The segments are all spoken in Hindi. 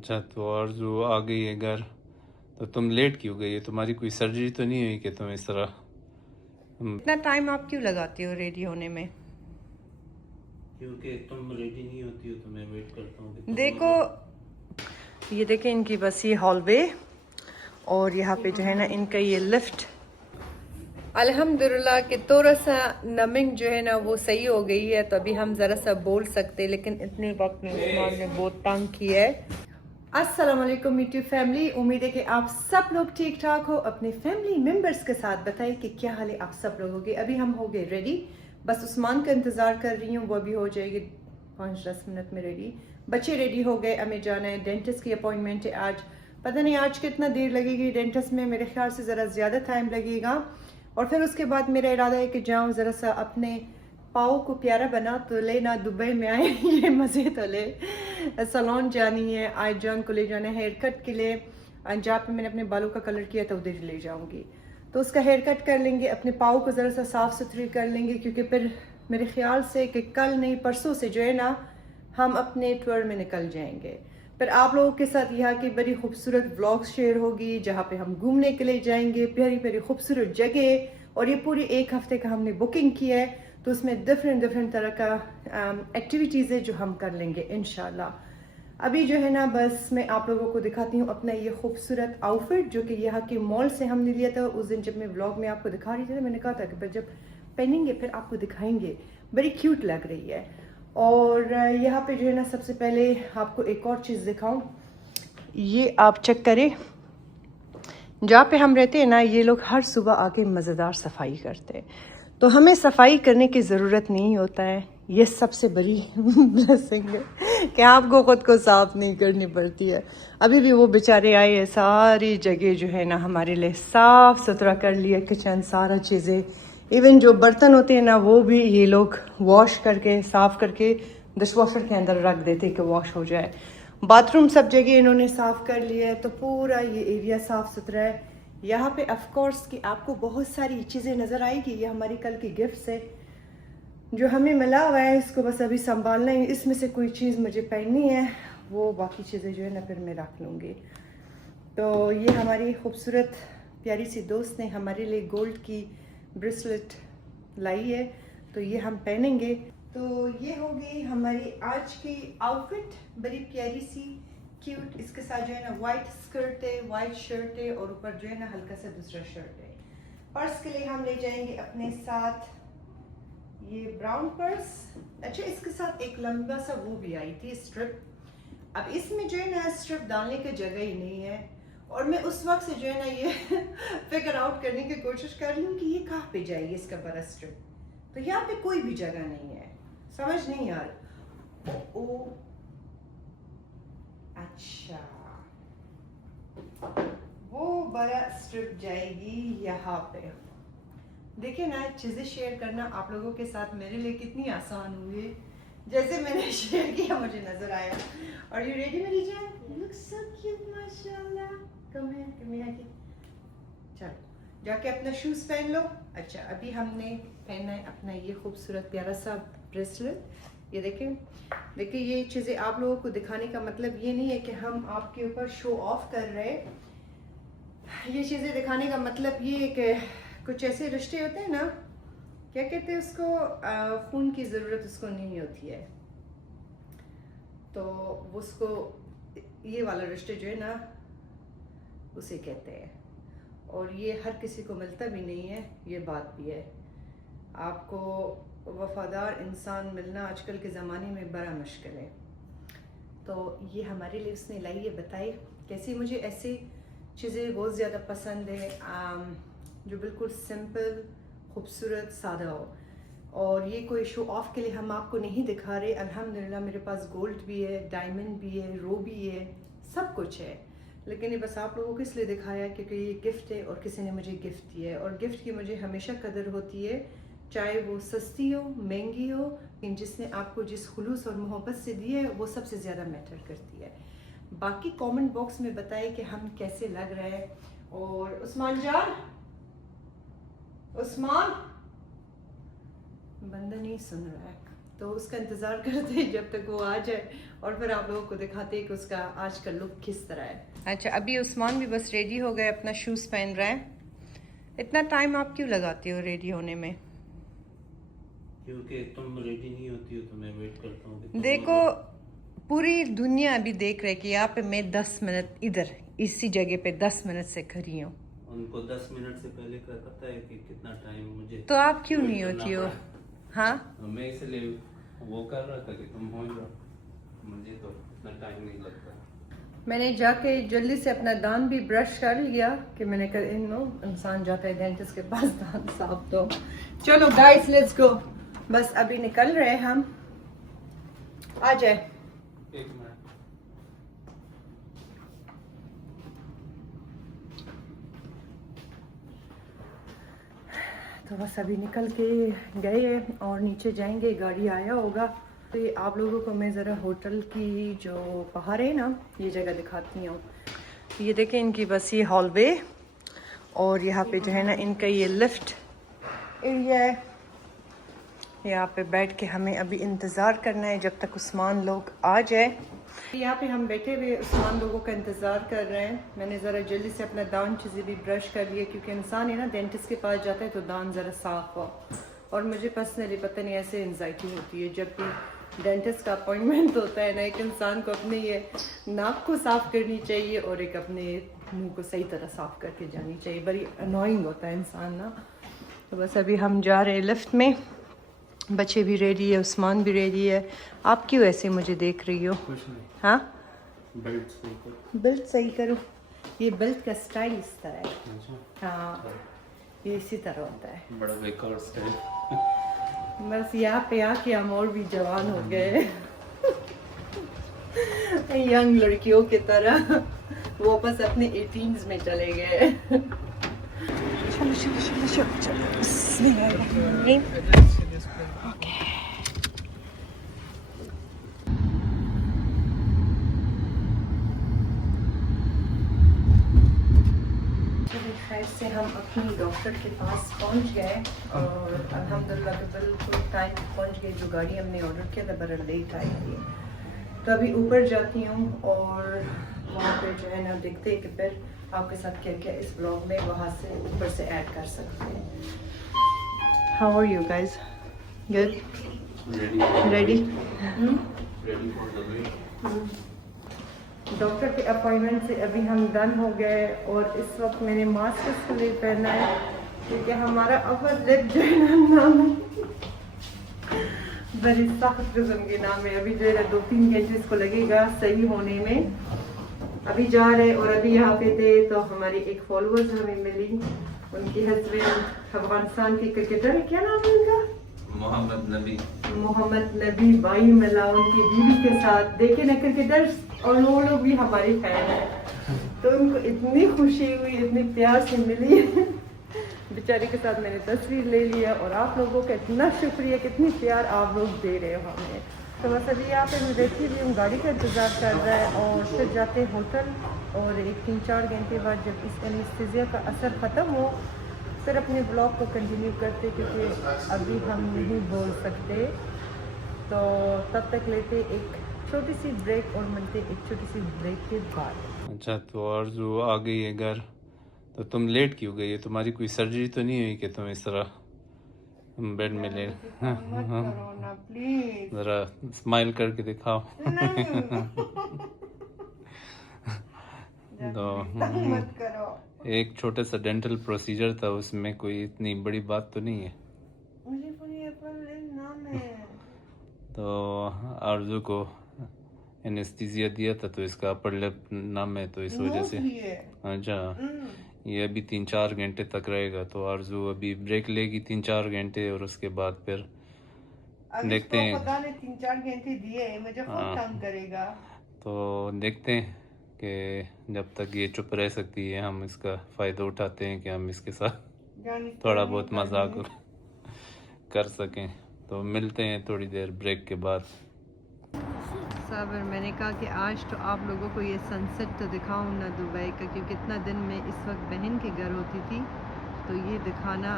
अच्छा, तो और जो आ गई है घर, तो तुम लेट क्यों गई है? तुम्हारी कोई सर्जरी तो नहीं हुई कि तुम इस तरह इतना टाइम आप क्यों लगाती हो रेडी होने में? क्योंकि तुम रेडी नहीं होती हो तो मैं वेट करता हूँ कि तुम देखो, अगर ये देखें इनकी बस ये हॉलवे, और यहाँ पे जो है ना इनका ये लिफ्ट। अल्हम्दुलिल्लाह कि थोड़ा सा नमिंग जो है ना वो सही हो गई है, तो अभी हम ज़रा सा बोल सकते, लेकिन इतने वक्त में उस्मान ने बहुत तंग किया है। अस्सलाम वालेकुम मीटू फैमिली, उम्मीद है कि आप सब लोग ठीक ठाक हो। अपने फैमिली मेंबर्स के साथ बताइए कि क्या हाल है आप सब लोगों के। अभी हम हो गए रेडी, बस उस्मान का इंतज़ार कर रही हूँ, वो अभी हो जाएगी 5-10 मिनट में रेडी। बच्चे रेडी हो गए, हमें जाना है, डेंटिस्ट की अपॉइंटमेंट है आज। पता नहीं आज कितना देर लगेगी डेंटिस्ट में, मेरे ख्याल से ज़रा ज़्यादा टाइम लगेगा। और फिर उसके बाद मेरा इरादा है कि जाऊँ ज़रा सा अपने पाओ को प्यारा बना तो ले, ना दुबई में आए ये मज़े तो ले। सलोन जानी है, आज जान को ले जाना है हेयर कट के लिए। जहाँ पे मैंने अपने बालों का कलर किया था उधर ले जाऊंगी, तो उसका हेयर कट कर लेंगे, अपने पाओ को ज़रा सा साफ़ सुथरी कर लेंगे, क्योंकि फिर मेरे ख्याल से कि कल नहीं परसों से जो है ना हम अपने टूर में निकल जाएंगे। फिर आप लोगों के साथ यहाँ की बड़ी खूबसूरत व्लॉग शेयर होगी, जहाँ पे हम घूमने के लिए जाएंगे, प्यारी प्यारी खूबसूरत जगह। और ये पूरी एक हफ्ते का हमने बुकिंग किया है, तो उसमें डिफरेंट तरह का एक्टिविटीज़ है जो हम कर लेंगे इंशाल्लाह। अभी जो है ना बस मैं आप लोगों को दिखाती हूँ अपना ये खूबसूरत आउटफिट, जो कि यहाँ के मॉल से हमने लिया था। उस दिन जब मैं व्लॉग में आपको दिखा रही थी, मैंने कहा था कि जब पहनेंगे फिर आपको दिखाएंगे, बड़ी क्यूट लग रही है। और यहाँ पे जो है ना सबसे पहले आपको एक और चीज़ दिखाऊं, ये आप चेक करें, जहाँ पे हम रहते हैं ना ये लोग हर सुबह आके मज़ेदार सफाई करते हैं, तो हमें सफाई करने की ज़रूरत नहीं होता है। ये सबसे बड़ी ब्लेसिंग है कि आपको ख़ुद को साफ नहीं करनी पड़ती है। अभी भी वो बेचारे आए हैं, सारी जगह जो है ना हमारे लिए साफ़ सुथरा कर लिया, किचन सारा चीज़ें, इवन जो बर्तन होते हैं ना वो भी ये लोग वॉश करके साफ़ करके डिश वॉशर के अंदर रख देते कि वॉश हो जाए। बाथरूम सब जगह इन्होंने साफ़ कर लिया है, तो पूरा ये एरिया साफ़ सुथरा है। यहाँ पे ऑफ कोर्स कि आपको बहुत सारी चीज़ें नज़र आएगी, ये हमारी कल की गिफ्ट्स है जो हमें मिला हुआ है, इसको बस अभी संभालना है। इसमें से कोई चीज़ मुझे पहननी है, वो बाकी चीज़ें जो है ना फिर मैं रख लूँगी। तो ये हमारी खूबसूरत प्यारी सी दोस्त ने हमारे लिए गोल्ड की ब्रेसलेट लाई है, तो ये हम पहनेंगे। तो ये हो गई हमारी आज की आउटफिट, बड़ी प्यारी सी क्यूट। इसके साथ जो है ना वाइट स्कर्ट है, वाइट शर्ट है, और ऊपर जो है ना हल्का सा दूसरा शर्ट है। पर्स के लिए हम ले जाएंगे अपने साथ ये ब्राउन पर्स। अच्छा, इसके साथ एक लंबा सा वो भी आई थी स्ट्रिप। अब इसमें जो है ना स्ट्रिप डालने की जगह ही नहीं है, और मैं उस वक्त से जो है ना ये फिगर आउट करने की कोशिश कर रही हूँ कि ये कहाँ पे जाएगी इसका बड़ा स्ट्रिप। तो यहाँ पे कोई भी जगह नहीं है, समझ नहीं आ रही। ओ अच्छा, वो बड़ा स्ट्रिप जाएगी यहाँ पे। देखिए ना, चीज़ें शेयर करना आप लोगों के साथ मेरे लिए कितनी आसान हुई है, जैसे मैंने शेयर किया मुझे नजर आया। और यू रेडी मेरी जान? लुक सो क्यूट माशाल्लाह। कम है कि चलो जाके अपना शूज पहन लो। अच्छा, अभी हमने पहना है अपना ये खूबसूरत प्यारा सा ब्रेसलेट। ये देखें, देखिए ये चीज़ें आप लोगों को दिखाने का मतलब ये नहीं है कि हम आपके ऊपर शो ऑफ कर रहे हैं। ये चीज़ें दिखाने का मतलब ये है कि कुछ ऐसे रिश्ते होते हैं ना, क्या कहते हैं उसको, खून की ज़रूरत उसको नहीं होती है, तो उसको ये वाला रिश्ते जो है ना उसे कहते हैं। और ये हर किसी को मिलता भी नहीं है, ये बात भी है। आपको वफादार इंसान मिलना आजकल के ज़माने में बड़ा मुश्किल है। तो ये हमारे लिए उसने लाई है। बताइए कैसी, मुझे ऐसी चीज़ें बहुत ज़्यादा पसंद है जो बिल्कुल सिंपल, खूबसूरत, सादा हो। और ये कोई शो ऑफ के लिए हम आपको नहीं दिखा रहे। अल्हम्दुलिल्लाह मेरे पास गोल्ड भी है, डायमंड भी है, रो भी है, सब कुछ है, लेकिन ये बस आप लोगों को इसलिए दिखाया क्योंकि ये गिफ्ट है और किसी ने मुझे गिफ्ट दिया है। और गिफ्ट की मुझे हमेशा कदर होती है, चाहे वो सस्ती हो महंगी हो, लेकिन जिसने आपको जिस खुलूस और मोहब्बत से दी है वो सबसे ज़्यादा मैटर करती है। बाकी कमेंट बॉक्स में बताइए कि हम कैसे लग रहे हैं। और उस्मान जान, उस्मान बंदा नहीं सुन रहा है, तो उसका इंतज़ार करते हैं जब तक वो आ जाए और फिर आप लोगों को दिखाते हैं कि उसका आज का लुक किस तरह है। अच्छा, अभी उस्मान भी बस रेडी हो गए, अपना शूज़ पहन रहा है। इतना टाइम आप क्यों लगाती हो रेडी होने में? क्योंकि तुम रेडी नहीं होती हो तो मैं वेट करता हूँ। देखो, पूरी दुनिया अभी देख रहे कि यहाँ पे मैं 10 मिनट इधर इसी जगह पे 10 मिनट से खड़ी हूँ। उनको 10 मिनट से पहले का पता है कि कितना टाइम मुझे, तो आप क्यों नहीं होती हो? हाँ, मैं इसलिए वो कर रहा था कि तुम हो जाओ, मुझे तो इतना टाइम नहीं लगता। मैंने जाके जल्दी से अपना दांत भी ब्रश कर लिया कि मैंने कर इंसान जाता है डेंटिस्ट के पास दांत साफ। तो चलो गाइस, लेट्स गो। बस अभी निकल रहे हैं हम। आ जाए। एक मिनट। तो बस अभी निकल के गए और नीचे जाएंगे, गाड़ी आया होगा। तो ये आप लोगों को मैं ज़रा होटल की जो बाहर है ना, ये जगह दिखाती हूँ। ये देखें, इनकी बस ये हॉलवे और यहाँ पे जो है ना इनका ये लिफ्ट एरिया है। यहाँ पे बैठ के हमें अभी इंतज़ार करना है जब तक उस्मान लोग आ जाए। यहाँ पे हम बैठे हुए उस्मान लोगों का इंतज़ार कर रहे हैं। मैंने ज़रा जल्दी से अपना दांत चीज़ें भी ब्रश कर लिए, क्योंकि इंसान है ना डेंटिस्ट के पास जाता है तो दांत ज़रा साफ हो। और मुझे पर्सनली पता नहीं ऐसे एंजाइटी होती है जब भी डेंटिस्ट का अपॉइंटमेंट होता है ना, एक इंसान को अपने ये नाक को साफ़ करनी चाहिए और एक अपने मुँह को सही तरह साफ़ करके जानी चाहिए। बड़ी अनोइंग होता है इंसान ना। तो बस अभी हम जा रहे हैं लिफ्ट में। बच्चे भी रेडी है, उस्मान भी रेडी है। आप क्यों ऐसे मुझे देख रही हो? कुछ नहीं। हाँ, बेल्ट सही कर। बेल्ट सही करो। ये बेल्ट का स्टाइल इस तरह है। अच्छा। हाँ, ये इसी तरह होता है। बड़ा बेकार स्टाइल। बस यहाँ पे आके हम और भी जवान हो गए यंग लड़कियों की तरह वापस अपने 18s में चले गए। चलो चलो चलो चलो चलो। ओके। खैर से हम अपनी डॉक्टर के पास पहुंच गए और अल्हम्दुलिल्लाह बिल्कुल टाइम पहुंच गए। जो गाड़ी हमने ऑर्डर किया था बड़ा लेट आई थी। तो अभी ऊपर जाती हूँ और वहाँ पे जो है ना देखते हैं कि फिर आपके साथ क्या क्या इस ब्लॉग में वहाँ से ऊपर से ऐड कर सकते हैं। How are you guys? Good? Ready? Ready for the wait. Doctor के अपॉइंटमेंट से अभी हम डन हो गए और इस वक्त मैंने मास्क इसलिए पहना है क्योंकि हमारा अपर लिप जो है ना नाम बड़ी सख्त किस्म के नाम है। अभी जो है 2-3 घंटे इसको लगेगा सही होने में। अभी जा रहे और अभी यहाँ पे थे तो हमारी एक फॉलोअर्स हमें मिली। उनके हस्बैंड अफगानिस्तान के क्रिकेटर है, क्या नाम है उनका? मोहम्मद नबी भाई मिला उनकी बीवी के साथ। देखे ना क्रिकेटर्स, और वो लोग भी हमारे फैन हैं। तो उनको इतनी खुशी हुई, इतनी प्यार से मिली बेचारी के साथ मैंने तस्वीर ले लिया। और आप लोगों का इतना शुक्रिया, कितनी प्यार आप लोग दे रहे हो हमें। तो बस अभी यहाँ पे मैं बैठी हुई हूँ, गाड़ी का इंतज़ार कर रहा है और फिर जाते होटल। और एक 3-4 घंटे बाद जब इस एनेस्थीसिया का असर ख़त्म हो फिर अपने ब्लॉग को कंटिन्यू करते, क्योंकि अभी हम नहीं बोल सकते। तो तब तक लेते एक छोटी सी ब्रेक और मिलते एक छोटी सी ब्रेक के बाद। अच्छा, तो और जो आ गई है घर, तो तुम लेट क्यों गई है? तुम्हारी कोई सर्जरी तो नहीं हुई कि तुम इस तरह बेड में ले? प्लीज जरा स्माइल करके दिखाओ। तो मत करो। एक छोटा सा डेंटल प्रोसीजर था, उसमें कोई इतनी बड़ी बात तो नहीं है। मुझे पूरी एप्पल नाम है। तो आरजू को एनेस्थीसिया दिया था तो इसका अपर लिप नम है, तो इस वजह से। अच्छा, ये अभी 3-4 घंटे तक रहेगा। तो आरजू अभी ब्रेक लेगी 3-4 घंटे और उसके बाद फिर देखते हैं। पता नहीं 3-4 घंटे दिए, मुझे खूब तंग करेगा। तो देखते हैं कि जब तक ये चुप रह सकती है हम इसका फ़ायदा उठाते हैं कि हम इसके साथ थोड़ा बहुत मजाक कर सकें। तो मिलते हैं थोड़ी देर ब्रेक के बाद। साबर, मैंने कहा कि आज तो आप लोगों को ये सनसेट तो दिखाऊं ना दुबई का, क्योंकि इतना दिन में इस वक्त बहन के घर होती थी तो ये दिखाना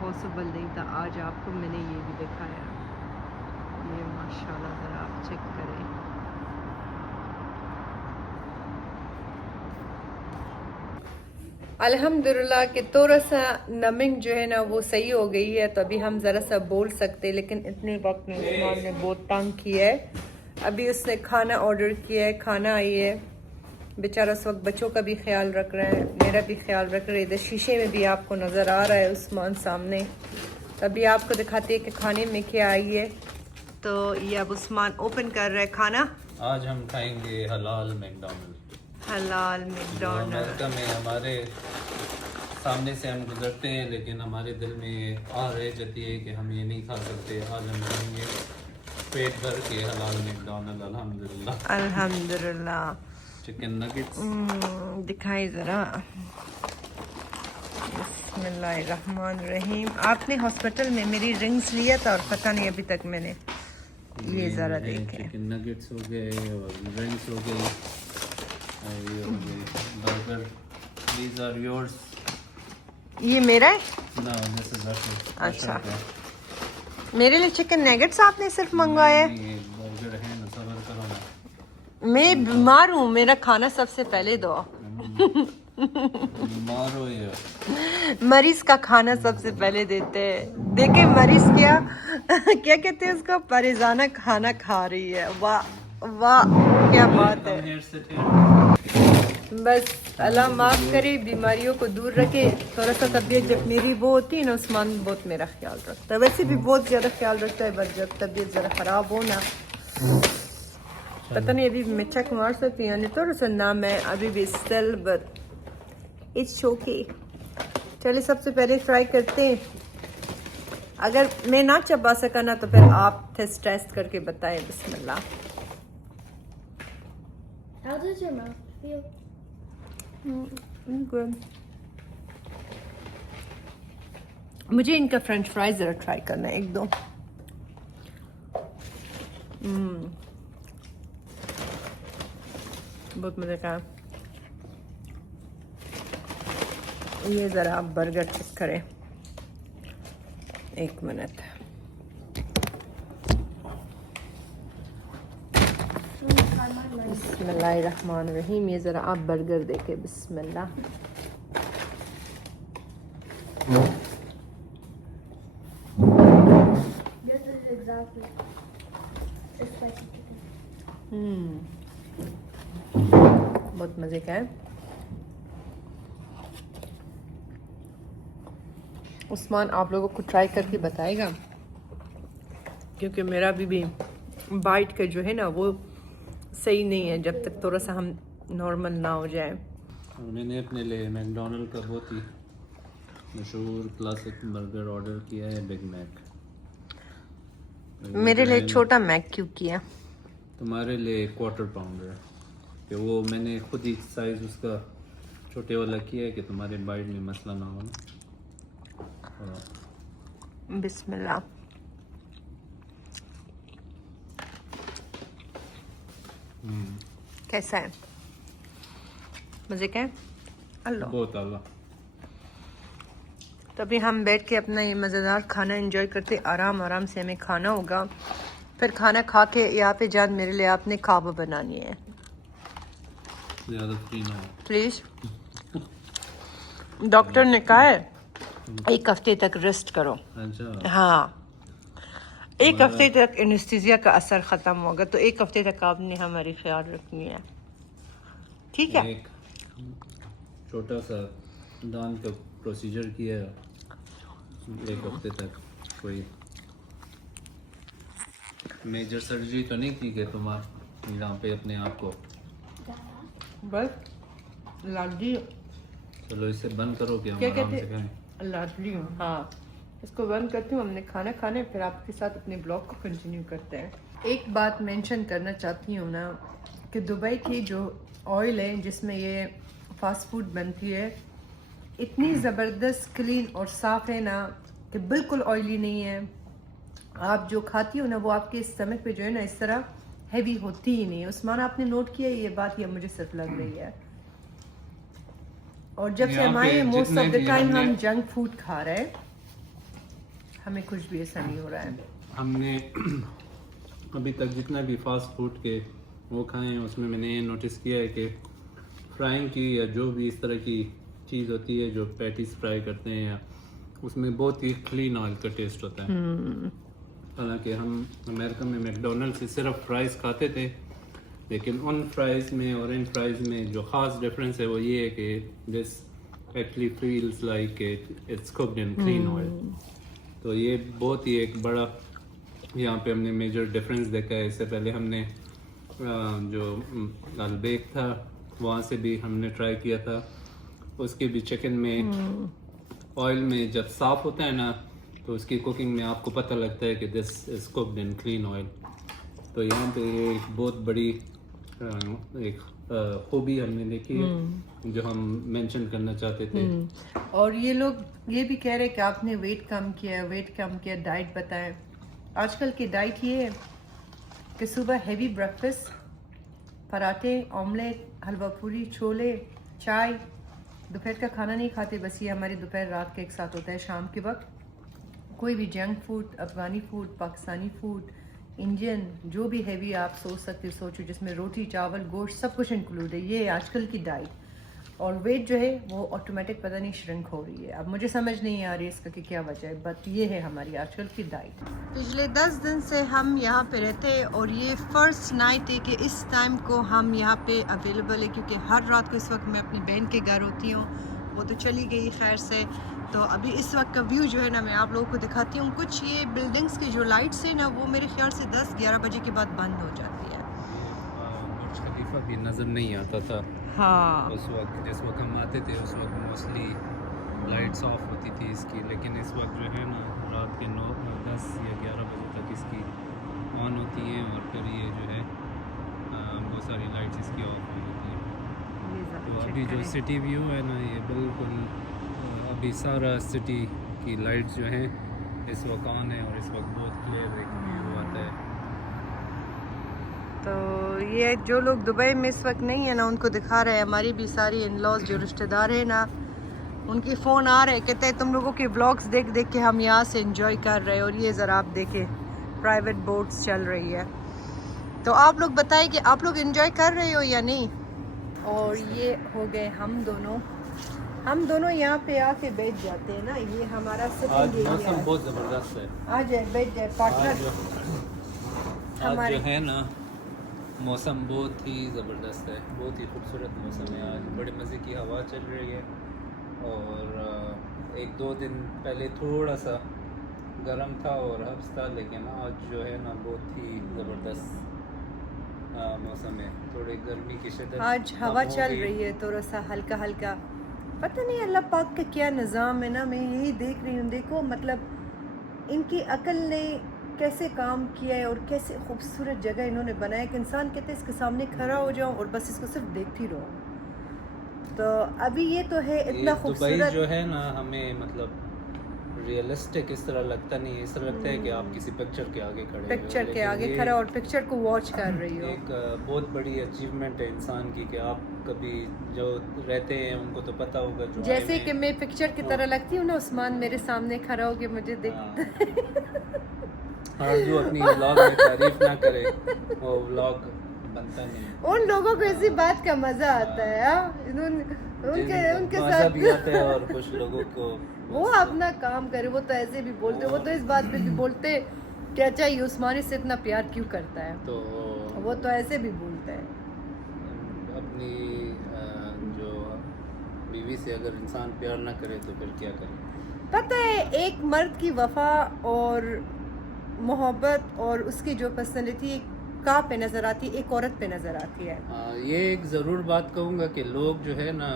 पॉसिबल नहीं था। आज आपको मैंने ये भी दिखाया। ये माशाल्लाह ज़रा आप चेक करें। अल्हम्दुलिल्लाह कि थोड़ा सा नमिंग जो है ना वो सही हो गई है, तो अभी हम ज़रा सा बोल सकते, लेकिन इतने वक्त में उस्मान ने बहुत तंग किया है। अभी उसने खाना ऑर्डर किया है, खाना आई है, बेचारा उस वक्त बच्चों का भी ख्याल रख रहा है, मेरा भी ख्याल रख रहा है। इधर शीशे में भी आपको नज़र आ रहा है उस्मान सामने। तभी आपको दिखाते हैं कि खाने में क्या आई है। तो ये अब उस्मान ओपन कर रहा है खाना। आज हम खाएंगे हलाल मैकडॉनल्ड। हलाल मैकडॉनल्ड। अमेरिका में हमारे सामने से हम गुजरते हैं, लेकिन हमारे दिल में आ रह जाती है कि हम ये नहीं खा सकते। आज हम खाएंगे पेट भर के हलाल मैकडॉनल्ड। अल्हम्दुलिल्लाह अल्हम्दुलिल्लाह। चिकन नगेट्स दिखाई ज़रा। बिस्मिल्लाहिर्रहमानिर्रहीम। आपने हॉस्पिटल में मेरी रिंग्स लिया था और पता नहीं अभी तक मैंने ये ज़रा देखें। चिकन नगेट्स हो गए और ड्रिंक्स हो गई और ये हो गई बर्गर। These are yours. ये मेरा है? No, this is Ashraf. अच्छा, मेरे लिए चिकन नगेट्स आपने सिर्फ मंगवाया है? बर्गर है ना, सब्र करो ना। मैं बीमार हूँ, मेरा खाना सबसे पहले दो। बीमार हो ये। मरीज का खाना सबसे पहले देते हैं। देखे मरीज क्या क्या कहते हैं उसको, परेशाना खाना खा रही है। वाह वाह, क्या बात है। बस अल्लाह माफ़ करे, बीमारियों को दूर रखे। थोड़ा सा तबीयत जब मेरी वो होती है ना, उस्मान बहुत मेरा ख्याल रखता है। वैसे भी बहुत ज़्यादा ख्याल रखता है, बस जब तबीयत ज़रा ख़राब हो ना, पता नहीं अभी मैं चेक मार सकती हूँ, थोड़ा सा नाम है अभी भी स्टिल, बट इट्स ओके। चलिए सबसे पहले फ्राई करते हैं। अगर मैं ना चबा सका ना तो फिर आप टेस्ट टेस्ट करके बताएं। बिस्मिल्लाह। How does your mouth feel? Good. मुझे इनका फ्रेंच फ्राइज ज़रा ट्राई करना है, एक दो। बहुत मज़े का। ये ज़रा आप बर्गर टेस्ट करें, एक मिनट। बिस्मिल्लाहिर्रहमानिर्रहीम। ये ज़रा आप बर्गर देखे। बिस्मिल्लाह। This is exactly a spicy chicken. बहुत मज़े का है। उस्मान आप लोगों को ट्राई करके बताएगा, क्योंकि मेरा भी बाइट का जो है ना वो सही नहीं है जब तक थोड़ा सा हम नॉर्मल ना हो जाए। मैंने अपने लिए मैकडॉनल्ड का बहुत ही मशहूर क्लासिक बर्गर ऑर्डर किया है, बिग मैक। मेरे लिए छोटा मैक क्यों किया? तुम्हारे लिए क्वार्टर पाउंडर, कि वो मैंने खुद ही साइज उसका छोटे वाला किया है कि तुम्हारे बाइट में मसला ना हो ना। बिस्मिल्लाह। कैसा है? मज़े का है? अल्लाह बहुत आला। तभी हम बैठ के अपना ये मज़ेदार खाना एंजॉय करते, आराम आराम से हमें खाना होगा। फिर खाना खा के यहाँ पे जान मेरे लिए आपने काबा बनानी है, ज़्यादा फ्री ना हो प्लीज़। डॉक्टर ने कहा है 1 हफ्ते तक रेस्ट करो। अच्छा, हाँ, 1 हफ्ते तक एनेस्थीसिया का असर ख़त्म होगा, तो 1 हफ्ते तक आपने हमारी ख्याल रखनी है, ठीक है? एक छोटा सा दान का प्रोसीजर किया 1 हफ्ते तक। कोई मेजर सर्जरी तो नहीं की कि तुम्हारे यहाँ पे अपने आप को? बस लाडी। चलो इसे बंद करो कि हम क्या आराम कहते से खाएं। लाडली हूँ, हाँ। इसको बंद करती हूँ, हमने खाना खाने, फिर आपके साथ अपने ब्लॉग को कंटिन्यू करते हैं। एक बात मेंशन करना चाहती हूँ ना कि दुबई की जो ऑयल है जिसमें ये फास्ट फूड बनती है, इतनी ज़बरदस्त क्लीन और साफ़ है ना कि बिल्कुल ऑयली नहीं है। आप जो खाती हो ना वो आपके स्टमक पे जो है ना इस तरह हैवी होती ही नहीं है। उस्मान आपने नोट किया ये बात, या मुझे सिर्फ लग रही है? और जब से हम आए मोस्ट ऑफ द टाइम हम जंक फूड खा रहे हैं, हमें कुछ भी ऐसा नहीं हो रहा है। हमने अभी तक जितना भी फास्ट फूड के वो खाए हैं उसमें मैंने ये नोटिस किया है कि फ्राइंग की या जो भी इस तरह की चीज़ होती है जो पैटीज फ्राई करते हैं या उसमें बहुत ही क्लीन ऑयल का टेस्ट होता है। हालांकि हम अमेरिका में मैकडोनल्ड से सिर्फ फ्राइज़ खाते थे, लेकिन उन फ्राइज़ में और इन फ्राइज़ में जो ख़ास डिफरेंस है वो ये है कि this actually feels like it's cooked in clean oil. तो ये बहुत ही एक बड़ा यहाँ पे हमने मेजर डिफरेंस देखा है। इससे पहले हमने जो अल्बेक था वहाँ से भी हमने ट्राई किया था, उसके भी चिकन में ऑयल में जब साफ होता है ना तो उसकी कुकिंग में आपको पता लगता है कि this is cooked in clean oil. तो यहाँ पे ये एक बहुत बड़ी एक खूबी हमने देखी है जो हम मेंशन करना चाहते थे। और ये लोग ये भी कह रहे हैं कि आपने वेट कम किया, डाइट बताएं। आजकल की डाइट ये है कि सुबह हैवी ब्रेकफास्ट, पराठे, ऑमलेट, हलवा पूरी, छोले, चाय, दोपहर का खाना नहीं खाते, बस ये हमारी दोपहर रात के एक साथ होता है। शाम के वक्त कोई भी जंक फूड, अफगानी फूड, पाकिस्तानी फूड, इंडियन, जो भी हैवी आप सोच सकते हो सोचो, जिसमें रोटी, चावल, गोश्त सब कुछ इंक्लूड है। ये आजकल की डाइट। और वेट जो है वो ऑटोमेटिक पता नहीं श्रिंक हो रही है। अब मुझे समझ नहीं आ रही है इसका कि क्या वजह है, बट ये है हमारी आजकल की डाइट। पिछले 10 दिन से हम यहाँ पे रहते हैं और ये फर्स्ट नाइट है कि इस टाइम को हम यहाँ पे अवेलेबल है, क्योंकि हर रात को इस वक्त मैं अपनी बहन के घर होती हूँ, वो तो चली गई खैर से। तो अभी इस वक्त का व्यू जो है ना मैं आप लोगों को दिखाती हूँ। कुछ ये बिल्डिंग्स की जो लाइट्स है ना वो मेरे ख्याल से 10-11 बजे के बाद बंद हो जाती है। बुर्ज खलीफा भी नज़र नहीं आता था हाँ, उस वक्त, जिस वक्त हम आते थे उस वक्त मोस्टली लाइट्स ऑफ होती थी इसकी, लेकिन इस वक्त जो है ना रात के 9, 10 या 11 बजे तक इसकी ऑन होती हैं और फिर ये जो है बहुत सारी लाइट्स इसकी ऑफ हो जाती हैं। तो अभी जो सिटी व्यू है ना ये बिल्कुल अभी सारा सिटी की लाइट्स जो हैं इस वक्त ऑन है और इस वक्त बहुत क्लियर एक व्यू आता है। तो ये जो लोग दुबई में इस वक्त नहीं है ना उनको दिखा रहे हैं। हमारी भी सारी इन लॉज जो रिश्तेदार है ना उनके फ़ोन आ रहे हैं, कहते हैं तुम लोगों के व्लॉग्स देख देख के हम यहाँ से एंजॉय कर रहे हैं। और ये ज़रा आप देखें प्राइवेट बोट्स चल रही है। तो आप लोग बताएं कि आप लोग एंजॉय कर रहे हो या नहीं। और ये हो गए हम दोनों यहाँ पे आके बैठ जाते हैं ना। ये हमारा आज मौसम बहुत ज़बरदस्त है। आ जाए बैठ जाए पार्टनर। आज जो है ना मौसम बहुत ही ज़बरदस्त है, बहुत ही खूबसूरत मौसम है। आज बड़े मज़े की हवा चल रही है और 1-2 दिन पहले थोड़ा सा गर्म था और हब्स था, लेकिन आज जो है ना बहुत ही ज़बरदस्त मौसम है। थोड़ी गर्मी की शिद्दत आज हवा चल रही है थोड़ा सा हल्का हल्का। पता नहीं अल्लाह पाक का क्या निज़ाम है ना। मैं यही देख रही हूँ, देखो मतलब इनकी अकल ने कैसे काम किया है और कैसे खूबसूरत जगह इन्होंने बनाया कि इंसान कहते हैं इसके सामने खड़ा हो जाऊं और बस इसको सिर्फ देखती रहूं। तो अभी ये तो है इतना खूबसूरत जो है ना हमें मतलब रियलिस्टिक इस तरह लगता नहीं है। इस तरह लगता है कि आप किसी पिक्चर के आगे खड़े पिक्चर के आगे खड़ा और पिक्चर को वॉच कर रही हो। एक बहुत बड़ी अचीवमेंट है इंसान की कि आप कभी जो रहते हैं उनको तो पता होगा जो जैसे कि मैं पिक्चर की तरह लगती हूँ ना, उस्मान मेरे सामने खड़ा हो के मुझे देखता हाँ, जो अपनी व्लॉग में तारीफ ना करे वो व्लॉग बनता नहीं। उन लोगों को इसी बात का मजा आता है। उनके साथ भी आता है और कुछ लोगों को वो अपना काम करे। वो तो ऐसे भी बोलते, वो तो इस बात पे भी बोलते क्या चाहिए उस्मान इससे इतना प्यार क्यों करता है। तो वो तो ऐसे भी बोलता है। अपनी जो बीवी से अगर इंसान प्यार ना करे तो फिर क्या करे। पता है एक मर्द की वफा और मोहब्बत और उसकी जो पर्सनैलिटी का पे नज़र आती है, एक औरत पे नज़र आती है। ये एक ज़रूर बात कहूँगा कि लोग जो है ना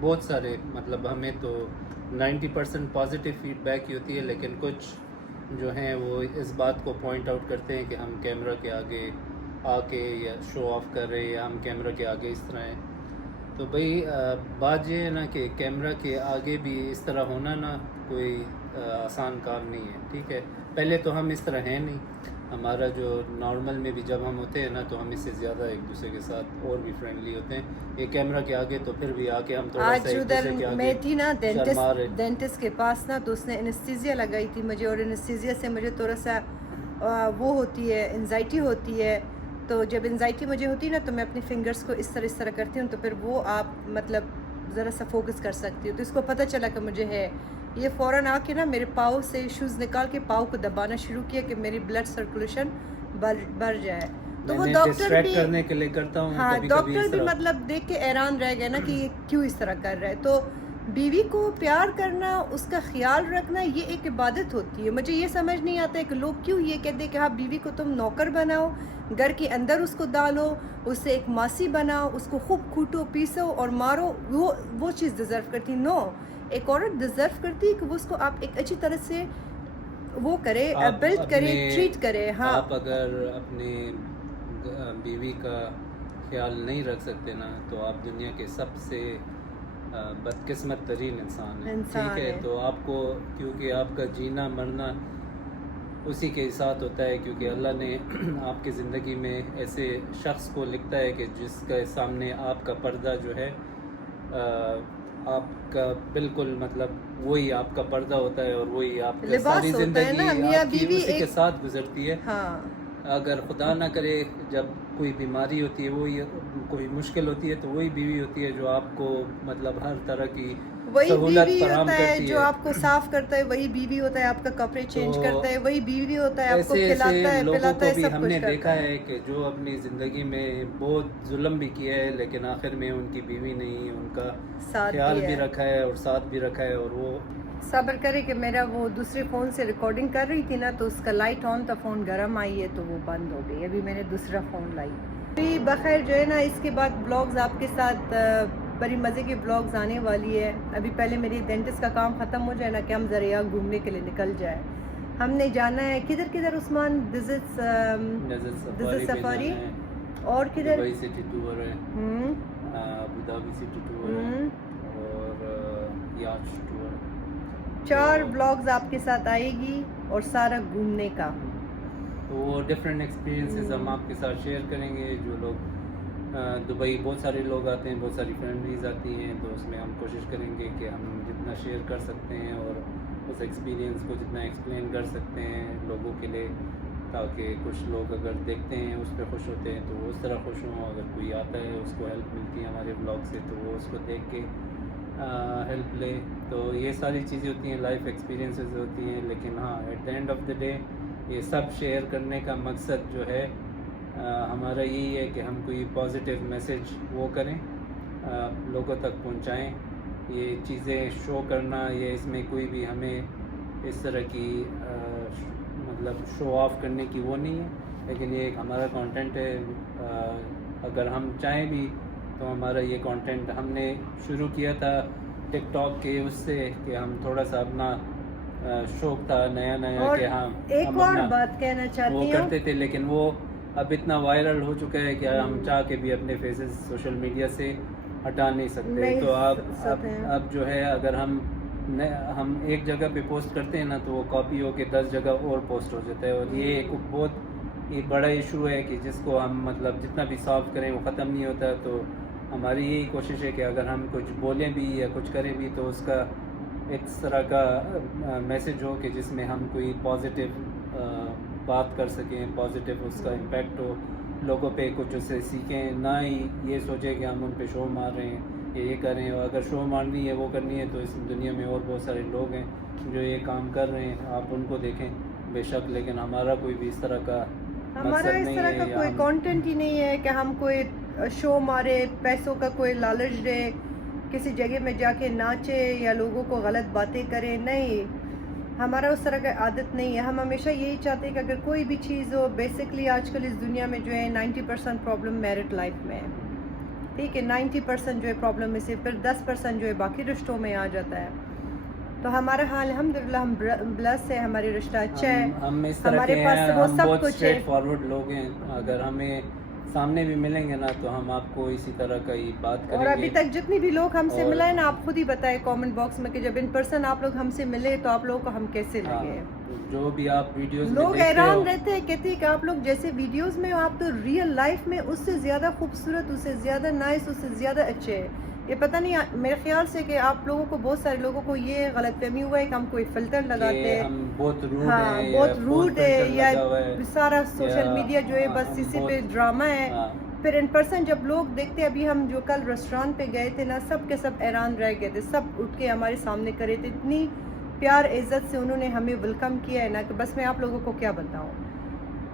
बहुत सारे मतलब हमें तो 90% पॉजिटिव फीडबैक ही होती है, लेकिन कुछ जो हैं वो इस बात को पॉइंट आउट करते हैं कि हम कैमरा के आगे आके या शो ऑफ कर रहे हैं या हम कैमरा के आगे इस तरह हैं। तो भाई बात ये है ना कि कैमरा के आगे भी इस तरह होना ना कोई आसान काम नहीं है। ठीक है, पहले तो हम इस तरह हैं नहीं। हमारा जो नॉर्मल में भी जब हम होते हैं ना तो हम इससे ज़्यादा एक दूसरे के साथ और भी फ्रेंडली होते हैं। ये कैमरा के आगे तो फिर भी आके हम थोड़ा सा एक दूसरे के आगे मैं थी ना डेंटिस्ट के पास ना, तो उसने एनेस्थीसिया लगाई थी मुझे और एनेस्थीसिया से मुझे थोड़ा सा वो होती है, एंजाइटी होती है। तो जब एंजाइटी मुझे होती है ना, तो मैं अपने फिंगर्स को इस तरह करती हूँ, तो फिर वो आप मतलब ज़रा सा फोकस कर सकती हो। तो इसको पता चला कि मुझे है, ये फ़ौरन आके ना मेरे पाँव से शूज़ निकाल के पाँव को दबाना शुरू किया कि मेरी ब्लड सर्कुलेशन बढ़ जाए। तो वो डॉक्टर भी करने के लिए करता हूँ। हाँ, डॉक्टर भी मतलब देख के हैरान रह गए ना कि ये क्यों इस तरह कर रहा है। तो बीवी को प्यार करना, उसका ख्याल रखना, ये एक इबादत होती है। मुझे ये समझ नहीं आता है कि लोग क्यों ये कहते हैं कि हाँ, बीवी को तुम नौकर बनाओ, घर के अंदर उसको डालो, उससे एक मासी बनाओ, उसको खूब कूटो, पीसो और मारो। वो चीज़ डिज़र्व करती। नो, एक औरत डिज़र्व करती है कि वो उसको आप एक अच्छी तरह से वो करे, बिल्ड करे, ट्रीट करे। हाँ, आप अगर अपने बीवी का ख्याल नहीं रख सकते ना, तो आप दुनिया के सबसे बदकिस्मत तरीन इंसान है। ठीक है, तो आपको, क्योंकि आपका जीना मरना उसी के साथ होता है, क्योंकि अल्लाह ने आपकी ज़िंदगी में ऐसे शख्स को लिखता है कि जिसके सामने आपका पर्दा जो है आपका बिल्कुल मतलब वही आपका पर्दा होता है, और वही आपकी सारी ज़िंदगी आपकी उसी के साथ गुजरती है। हाँ। अगर खुदा ना करे जब कोई बीमारी होती है, वही कोई मुश्किल होती है, तो वही बीवी होती है जो आपको मतलब हर तरह की सहूलत फराहम करती है, जो आपको साफ करता है। वही बीवी होता है आपका कपड़े चेंज करता है। वही बीवी होता है आपको खिलाता है, पिलाता है, सब कुछ हमने देखा है कि जो अपनी ज़िंदगी में बहुत जुल्म भी किया है, लेकिन आखिर में उनकी बीवी नहीं उनका ख्याल भी रखा है और साथ भी रखा है। और वो सब्र करे कि मेरा वो दूसरे फ़ोन से रिकॉर्डिंग कर रही थी ना, तो उसका लाइट ऑन था, फ़ोन गर्म आई है तो वो बंद हो गई। अभी मैंने दूसरा फ़ोन लाई। अभी बखैर जो है ना, इसके बाद ब्लॉग्स आपके साथ बड़ी मज़े की ब्लॉग्स आने वाली है। अभी पहले मेरी डेंटिस्ट का काम ख़त्म हो जाए ना, कि हम ज़रा यहाँ घूमने के लिए निकल जाए। हमने जाना है किधर उस्मान, डिज़र्ट सफारी, और किधर दुबई सिटी टूर है, अबू धाबी सिटी टूर है, और याच टूर। 4 ब्लॉग्स आपके साथ आएगी और सारा घूमने का। तो वो डिफरेंट एक्सपीरियंसेस हम आपके साथ शेयर करेंगे। जो लोग दुबई, बहुत सारे लोग आते हैं, बहुत सारी फैमिलीज़ आती हैं, तो उसमें हम कोशिश करेंगे कि हम जितना शेयर कर सकते हैं और उस एक्सपीरियंस को जितना एक्सप्लेन कर सकते हैं लोगों के लिए, ताकि कुछ लोग अगर देखते हैं उस पर खुश होते हैं तो वो उस तरह खुश हों। अगर कोई आता है उसको हेल्प मिलती है हमारे ब्लॉग से, तो वो उसको देख के हेल्प ले। तो ये सारी चीज़ें होती हैं, लाइफ एक्सपीरियंसेस होती हैं। लेकिन हाँ, at the end of the day ये सब शेयर करने का मकसद जो है हमारा यही है कि हम कोई पॉजिटिव मैसेज वो करें, लोगों तक पहुंचाएं। ये चीज़ें शो करना, ये इसमें कोई भी हमें इस तरह की मतलब शो ऑफ करने की वो नहीं है, लेकिन ये एक हमारा कंटेंट है। अगर हम चाहें भी तो हमारा ये कंटेंट हमने शुरू किया था टिकटॉक के उससे, कि हम थोड़ा सा अपना शौक था नया कि एक और बात कहना चाहती हूँ, वो करते थे, लेकिन वो अब इतना वायरल हो चुका है कि हम चाह के भी अपने फेसेस सोशल मीडिया से हटा नहीं सकते। तो अब जो है, अगर हम एक जगह पे पोस्ट करते हैं ना, तो वो कॉपी होके 10 जगह और पोस्ट हो जाता है। और ये एक बहुत एक बड़ा इशू है कि जिसको हम मतलब जितना भी सॉल्व करें वो ख़त्म नहीं होता। तो हमारी यही कोशिश है कि अगर हम कुछ बोलें भी या कुछ करें भी, तो उसका एक तरह का मैसेज हो कि जिसमें हम कोई पॉजिटिव बात कर सकें, पॉजिटिव उसका इम्पैक्ट हो, लोगों पे कुछ उससे सीखें, ना ही ये सोचें कि हम उन पे शो मार रहे हैं या ये कर रहे हैं। और अगर शो मारनी है, वो करनी है, तो इस दुनिया में और बहुत सारे लोग हैं जो ये काम कर रहे हैं, आप उनको देखें बेशक। लेकिन हमारा कोई भी इस तरह का इस तरह का कोई कंटेंट ही नहीं है कि हम कोई शो मारे, पैसों का कोई लालच दे, किसी जगह में जाके नाचे या लोगों को गलत बातें करें। नहीं, हमारा उस तरह का आदत नहीं है। हम हमेशा यही चाहते हैं कि अगर कोई भी चीज़ हो, बेसिकली आजकल इस दुनिया में जो है 90% प्रॉब्लम मैरिड लाइफ में है, ठीक है। 90% जो है प्रॉब्लम में से फिर 10% जो है बाकी रिश्तों में आ जाता है। तो हमारा हाल अल्हम्दुलिल्लाह, हम ब्लस है, हमारे रिश्ता अच्छा है, हमारे पास वो सब कुछ है। फॉरवर्ड लोग हैं, अगर हमें सामने भी मिलेंगे ना, तो हम आपको इसी तरह का ही बात करेंगे। और अभी तक जितनी भी लोग हमसे मिला है ना, आप खुद ही बताएं कमेंट बॉक्स में कि जब इन पर्सन आप लोग हमसे मिले तो आप लोगों को हम कैसे लगे। जो भी आप वीडियोस में लोग हैरान रहते हैं, कहते हैं कि आप लोग जैसे वीडियोस में हो, आप तो रियल लाइफ में उससे ज़्यादा खूबसूरत, उससे ज़्यादा नाइस, उससे ज़्यादा अच्छे हैं। ये पता नहीं, मेरे ख्याल से कि आप लोगों को, बहुत सारे लोगों को ये गलतफहमी हुआ है कि हम कोई फिल्टर लगाते हैं, हम बहुत रूड हाँ है, बहुत रूड है, या सारा सोशल या मीडिया जो है बस हम इसी पे बहुत- ड्रामा है। हाँ। फिर इन पर्सन जब लोग देखते, अभी हम जो कल रेस्टोरेंट पे गए थे ना, सब के सब हैरान रह गए थे, सब उठ के हमारे सामने करे थे, इतनी प्यार इज़्ज़त से उन्होंने हमें वेलकम किया है ना कि बस मैं आप लोगों को क्या बताऊँ।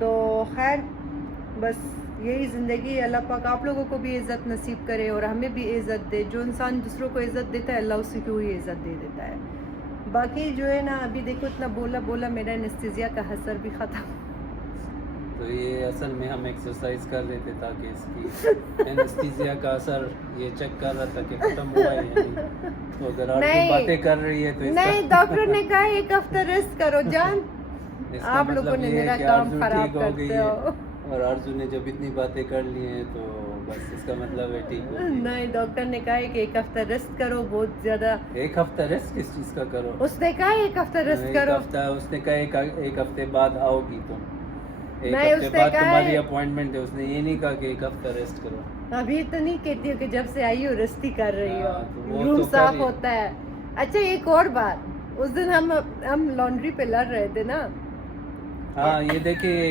तो खैर बस यही ज़िंदगी है, अल्लाह पाक आप लोगों को भी इज़्ज़त नसीब करे और हमें भी इज़्ज़त दे। जो इंसान दूसरों को इज़्ज़त देता है अल्लाह उसी को ही इज़्ज़त दे देता है। बाकी जो है ना, अभी देखो इतना बोला बोला मेरा एनेस्थीसिया का असर भी ख़त्म। तो ये असल में हम एक्सरसाइज कर रहे थे ताकि इसकी एनेस्थीसिया का असर ये चेक कर रहा था कि खत्म हुआ है या नहीं। तो अगर आप नहीं। बातें कर रही है तो इसका नहीं, डॉक्टर ने कहा एक हफ्ता रेस्ट करो जान। इसका आप लोगों मतलब ने ये है मेरा कि काम आरज़ू खराब ठीक हो गई करते है। हो। और आरज़ू ने जब इतनी बातें कर ली हैं तो बस इसका मतलब है ठीक हो गई। नहीं, डॉक्टर ने कहा है कि एक हफ्ता रेस्ट करो, बहुत ज्यादा। एक हफ्ता रेस्ट किस चीज़ का करो? उसने कहा एक हफ्ता रेस्ट एक करो। हफ्ता उसने कहा एक हफ्ते बाद आओगी तुम, एक नहीं, हफ्ते उसने बाद कहा तुम्हारी है- अपॉइंटमेंट है। उसने ये नहीं कहा कि एक हफ्ता रेस्ट करो। अभी तो नहीं कहती हो कि जब से आई हो रेस्ट ही कर रही हो, हाँ, तो वो रूम तो साफ कर ही- होता है। अच्छा एक और बात, उस दिन हम लॉन्ड्री पे लड़ रहे थे ना। हाँ ये देखिए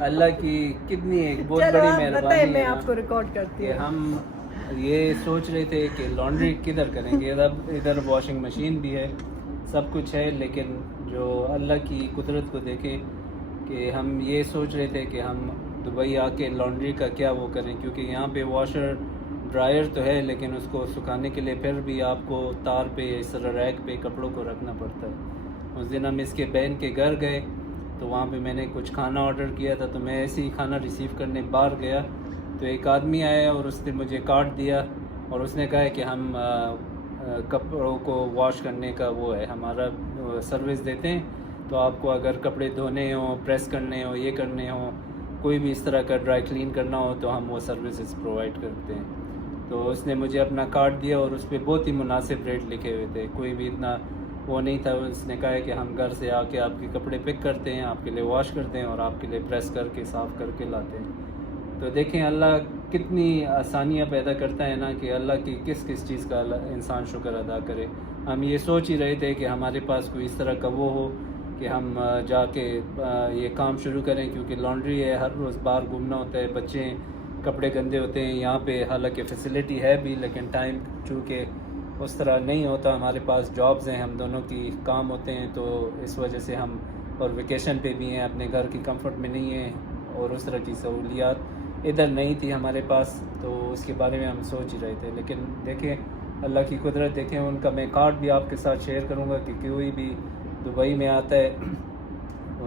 अल्लाह की कितनी एक बहुत चलो बड़ी आप बताएं, मेहरबानी मैं है ना आपको रिकॉर्ड करती कि हूँ। हम ये सोच रहे थे कि लॉन्ड्री किधर करेंगे। इधर वॉशिंग मशीन भी है, सब कुछ है, लेकिन जो अल्लाह की कुदरत को देखे कि हम ये सोच रहे थे कि हम दुबई आके लॉन्ड्री का क्या वो करें, क्योंकि यहाँ पे वॉशर ड्रायर तो है लेकिन उसको सुखाने के लिए फिर भी आपको तार पे इस तरह रैक पे कपड़ों को रखना पड़ता है। उस दिन हम इसके बहन के घर गए तो वहाँ पे मैंने कुछ खाना ऑर्डर किया था, तो मैं ऐसे ही खाना रिसीव करने बाहर गया तो एक आदमी आया और उसने मुझे कार्ड दिया और उसने कहा है कि हम कपड़ों को वॉश करने का वो है, हमारा सर्विस देते हैं। तो आपको अगर कपड़े धोने हो, प्रेस करने हो, ये करने हो, कोई भी इस तरह का ड्राई क्लीन करना हो तो हम वो सर्विसेज प्रोवाइड करते हैं। तो उसने मुझे अपना कार्ड दिया और उस पर बहुत ही मुनासिब रेट लिखे हुए थे, कोई भी इतना वो नहीं था। उसने कहा है कि हम घर से आके आपके कपड़े पिक करते हैं, आपके लिए वॉश करते हैं और आपके लिए प्रेस करके साफ़ करके लाते हैं। तो देखें अल्लाह कितनी आसानियाँ पैदा करता है ना, कि अल्लाह की किस किस चीज़ का इंसान शुक्र अदा करे। हम ये सोच ही रहे थे कि हमारे पास कोई इस तरह का वो हो कि हम जाके ये काम शुरू करें, क्योंकि लॉन्ड्री है, हर रोज़ बाहर घूमना होता है, बच्चे कपड़े गंदे होते हैं। यहाँ पे हालांकि फैसिलिटी है भी लेकिन टाइम चूँकि उस तरह नहीं होता, हमारे पास जॉब्स हैं, हम दोनों की काम होते हैं, तो इस वजह से हम और वेकेशन पे भी हैं, अपने घर की कंफर्ट में नहीं हैं और उस तरह की सहूलियात इधर नहीं थी हमारे पास। तो उसके बारे में हम सोच ही रहे थे, लेकिन देखें अल्लाह की कुदरत, देखें उनका मैं कार्ड भी आपके साथ शेयर करूँगा कि कोई भी दुबई में आता है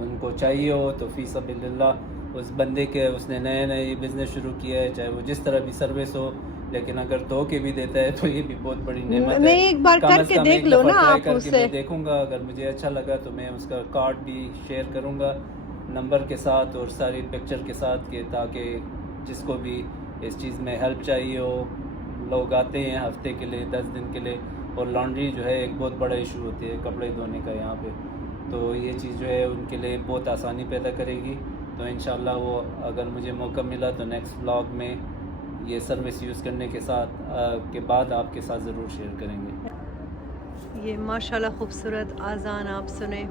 उनको चाहिए हो तो फ़ी सबिलिल्लाह उस बंदे के, उसने नया नया ये बिज़नेस शुरू किया है, चाहे वो जिस तरह भी सर्विस हो, लेकिन अगर धो के भी देता है तो ये भी बहुत बड़ी नेमत है। नहीं, एक बार कम से करके कम देख एक लो दफ़ा ना ट्राई आप करके उससे। मैं देखूंगा, अगर मुझे अच्छा लगा तो मैं उसका कार्ड भी शेयर करूंगा नंबर के साथ और सारी पिक्चर के साथ, के ताकि जिसको भी इस चीज़ में हेल्प चाहिए हो, लोग आते हैं हफ्ते के लिए, 10 दिन के लिए, और लॉन्ड्री जो है एक बहुत बड़ा इशू होती है कपड़े धोने का यहाँ पे, तो ये चीज़ जो है उनके लिए बहुत आसानी पैदा करेगी। तो इंशाल्लाह वो अगर मुझे मौका मिला तो नेक्स्ट व्लॉग में ये सर्विस यूज़ करने के साथ के बाद आपके साथ ज़रूर शेयर करेंगे। ये माशाल्लाह खूबसूरत आज़ान आप सुने।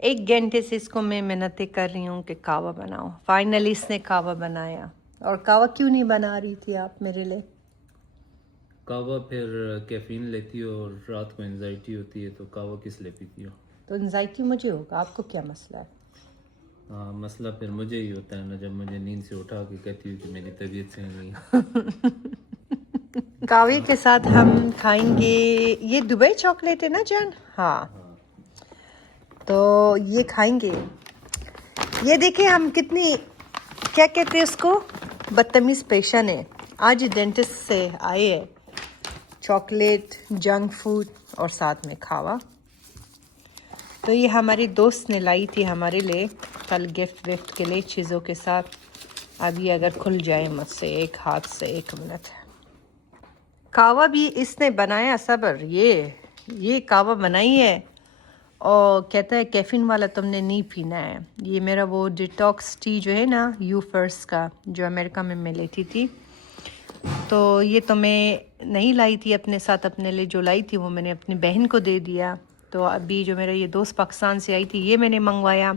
एक घंटे से इसको मैं मेहनतें कर रही हूँ कि कावा बनाऊँ। फाइनली इसने कावा बनाया। और कावा क्यों नहीं बना रही थी आप मेरे लिए? कावा फिर कैफीन लेती हो और रात को एंजाइटी होती है, तो कावा किस लिए पीती हो? तो एंजाइटी मुझे होगा, आपको क्या मसला है? हाँ मसला फिर मुझे ही होता है ना, जब मुझे नींद से उठा के कहती हूँ कि मेरी तबीयत सही नहीं। कावे के साथ हम खाएंगे, ये दुबई चॉकलेट है ना जान? हाँ, तो ये खाएंगे। ये देखिए हम कितनी, क्या कहते हैं उसको, बदतमीज़ पेशेंट है। आज डेंटिस्ट से आए हैं, चॉकलेट, जंक फूड और साथ में खावा। तो ये हमारी दोस्त ने लाई थी हमारे लिए कल गिफ्ट विफ्ट के लिए चीज़ों के साथ। अभी अगर खुल जाए मुझसे एक हाथ से, 1 मिनट। कावा भी इसने बनाया, सबर, ये ये कावा बनाई है और कहता है कैफीन वाला तुमने नहीं पीना है। ये मेरा वो डिटॉक्स टी जो है ना यू फर्स्ट का, जो अमेरिका में मैं लेती थी, तो ये तो मैं नहीं लाई थी अपने साथ, अपने लिए जो लाई थी वो मैंने अपनी बहन को दे दिया। तो अभी जो मेरा ये दोस्त पाकिस्तान से आई थी ये मैंने मंगवाया।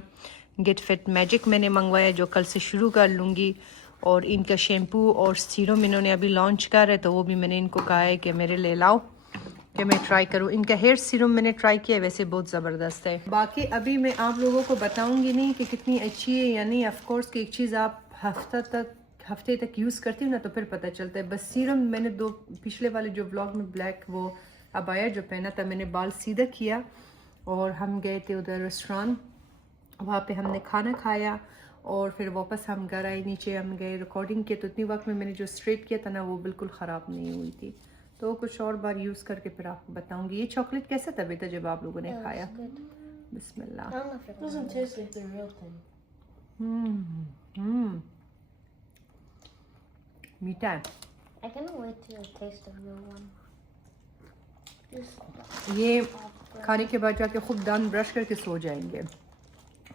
गेट फिट मैजिक मैंने मंगवाया जो कल से शुरू कर लूँगी। और इनका शैम्पू और सीरम इन्होंने अभी लॉन्च कर है, तो वो भी मैंने इनको कहा है कि मेरे ले लाओ कि मैं ट्राई करूं। इनका हेयर सीरम मैंने ट्राई किया है, वैसे बहुत ज़बरदस्त है। बाकी अभी मैं आप लोगों को बताऊंगी नहीं कि कितनी अच्छी है या नहीं। ऑफ कोर्स कि एक चीज़ आप हफ्ते तक यूज़ करती हूँ ना तो फिर पता चलता है। बस सीरम मैंने दो पिछले वाले जो ब्लॉग में ब्लैक वो अबाया जो पहना था, मैंने बाल सीधा किया और हम गए थे उधर रेस्टोरेंट, वहाँ पे हमने खाना खाया और फिर वापस हम घर आए, नीचे हम गए रिकॉर्डिंग किए। तो इतनी वक्त में मैंने जो स्ट्रेट किया था ना वो बिल्कुल ख़राब नहीं हुई थी। तो कुछ और बार यूज़ करके फिर आपको बताऊंगी। ये चॉकलेट कैसा था बेटा जब आप लोगों ने खाया? बिस्मिल्लाह। I don't know if it Doesn't taste like the real thing. मीठा है। I cannot wait to taste the real one. This ये खाने के बाद जाके खूब दांत ब्रश करके सो जाएंगे।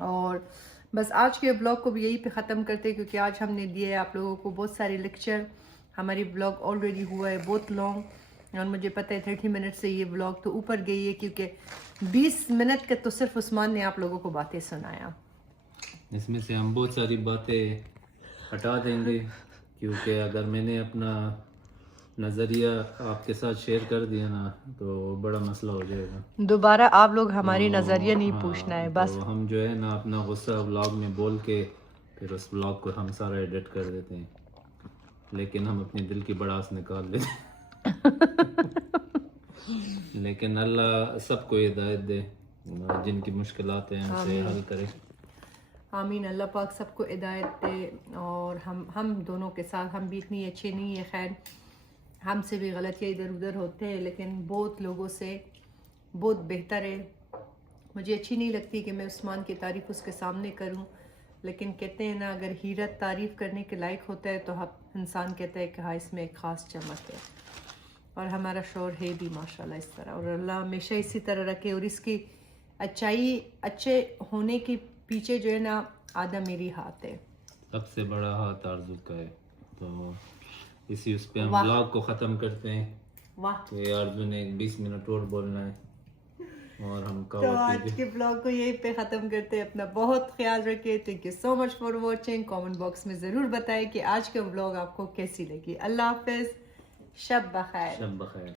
और बस आज के ब्लॉग को भी यही पे ख़त्म करते हैं, क्योंकि आज हमने दिए आप लोगों को बहुत सारे लेक्चर। हमारी ब्लॉग ऑलरेडी हुआ है बहुत लॉन्ग, और मुझे पता है 30 मिनट से ये ब्लॉग तो ऊपर गई है, क्योंकि 20 मिनट का तो सिर्फ उस्मान ने आप लोगों को बातें सुनाया। इसमें से हम बहुत सारी बातें हटा देंगे, क्योंकि अगर मैंने अपना नज़रिया आपके साथ शेयर कर दिया ना तो बड़ा मसला हो जाएगा। दोबारा आप लोग हमारी तो, नज़रिया नहीं हाँ, पूछना है तो बस। हम जो है ना अपना गुस्सा व्लॉग में बोल के फिर उस व्लॉग को हम सारा एडिट कर देते हैं, लेकिन हम अपने दिल की भड़ास निकाल देते हैं। लेकिन अल्लाह सबको हिदायत दे, जिनकी मुश्किलात हैं उसे हल करे। आमीन। अल्लाह पाक सबको हिदायत दे। और हम दोनों के साथ हम भी इतनी अच्छे नहीं है, खैर हमसे भी गलतियाँ इधर उधर होते हैं, लेकिन बहुत लोगों से बहुत बेहतर है। मुझे अच्छी नहीं लगती कि मैं उस्मान की तारीफ़ उसके सामने करूं, लेकिन कहते हैं ना अगर हीरा तारीफ़ करने के लायक होता है तो इंसान कहता है कि हाँ इसमें एक ख़ास चमक है। और हमारा शौहर है भी माशाल्लाह इस तरह, और अल्लाह हमेशा इसी तरह रखे। और इसकी अच्छाई अच्छे होने के पीछे जो है ना आधा मेरी हाथ है। सबसे बड़ा हाथ आरज़ू का है। तो इसी उस पे हम वाह। ब्लॉग को ख़त्म करते हैं। वाह। तो ये आरज़ू ने 20 मिनट और बोलना है और हम तो आज के ब्लॉग को यहीं पे ख़त्म करते हैं। अपना बहुत ख्याल रखिए। Thank you so much for watching. Comment box में ज़रूर बताएं कि आज का ब्लॉग आपको कैसी लगी। अल्लाह हाफिज़। शब बखैर। शब बखैर।